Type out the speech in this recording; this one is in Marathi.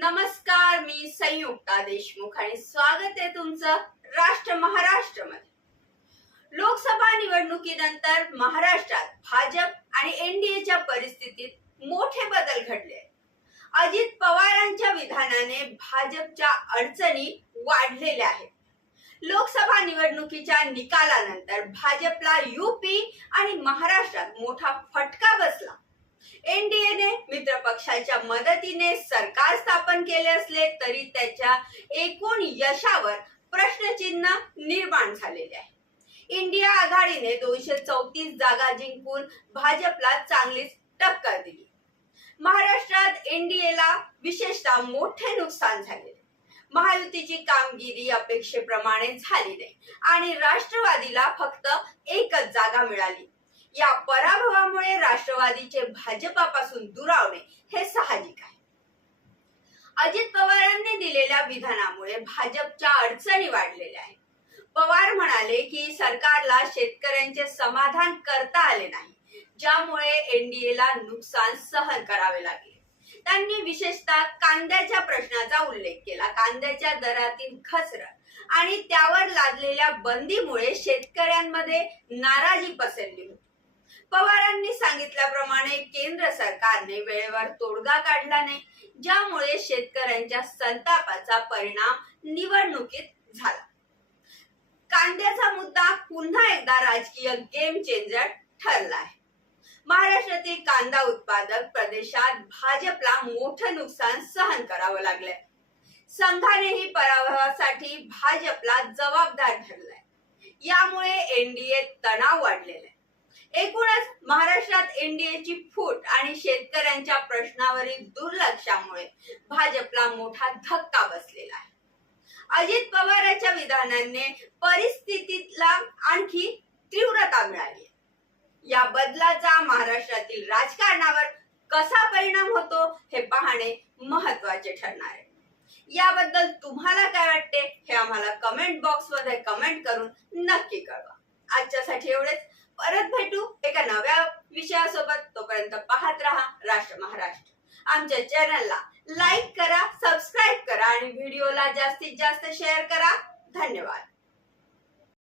नमस्कार मी संयुक्ता देशमुख आणि स्वागत आहे तुमचं राष्ट्र महाराष्ट्रमध्ये लोकसभा निवडणुकीनंतर महाराष्ट्रात भाजप आणि एनडीएच्या परिस्थितीत मोठे बदल घडले आहेत. अजित पवारांच्या विधानाने भाजपच्या अडचणी वाढलेल्या आहेत लोकसभा निवडणुकीच्या निकालानंतर भाजपला युपी आणि महाराष्ट्रात मोठा फट एनडीएने मित्र पक्षाच्या मदतीने सरकार स्थापन केले असले तरी त्याच्या एकूण यशावर प्रश्नचिन्ह निर्माण झालेले आहे. इंडिया आघाडीने दोनशे चौतीस जागा जिंकून भाजपला चांगलीच टक्कर दिली. महाराष्ट्रात एनडीएला विशेषतः मोठे नुकसान झाले. महायुतीची कामगिरी अपेक्षेप्रमाणे झाली नाही आणि राष्ट्रवादीला फक्त एकच जागा मिळाली. या पराभवामुळे राष्ट्रवादीचे भाजपापासून दुरावणे हे साहजिक आहे. अजित पवारांनी दिलेल्या विधानामुळे भाजपच्या अडचणी वाढलेल्या आहेत. पवार म्हणाले की सरकारला शेतकऱ्यांचे समाधान करता आले नाही ज्यामुळे एनडीएला नुकसान सहन करावे लागले. त्यांनी विशेषतः कांद्याच्या प्रश्नाचा उल्लेख केला. कांद्याच्या दरातील घसरण आणि त्यावर लादलेल्या बंदीमुळे शेतकऱ्यांमध्ये नाराजी पसरली होती. पवारांनी सांगितल्याप्रमाणे केंद्र सरकारने वेळेवर तोडगा काढला नाही ज्यामुळे शेतकऱ्यांच्या संतापाचा परिणाम निवडणुकीत झाला. कांद्याचा मुद्दा पुन्हा एकदा राजकीय गेम चेंजर ठरला आहे महाराष्ट्रातील कांदा उत्पादक प्रदेशात भाजपला मोठं नुकसान सहन करावं लागलंय. संघानेही पराभवासाठी भाजपला जबाबदार ठरलाय. यामुळे एनडीए तणाव वाढलेला आहे एकूणच महाराष्ट्रात एनडीएची फूट आणि शेतकऱ्यांच्या प्रश्नावरील दुर्लक्षामुळे भाजपला मोठा धक्का बसलेला आहे. अजित पवारांच्या विधानाने परिस्थितीला आणखी तीव्रता मिळाली या बदलाचा महाराष्ट्रातील राजकारणावर कसा परिणाम होतो हे पाहणे महत्त्वाचे ठरणार आहे. याबद्दल तुम्हाला काय वाटते हे आम्हाला कमेंट बॉक्समध्ये कमेंट करून नक्की कळवा. आजच्यासाठी एवढेच. परत भेटू एका नव्या विषयासोबत. तोपर्यंत पाहत राहा राष्ट्र महाराष्ट्र. आमच्या चॅनलला लाईक करा सबस्क्राईब करा आणि व्हिडिओला जास्तीत जास्त शेअर करा. धन्यवाद.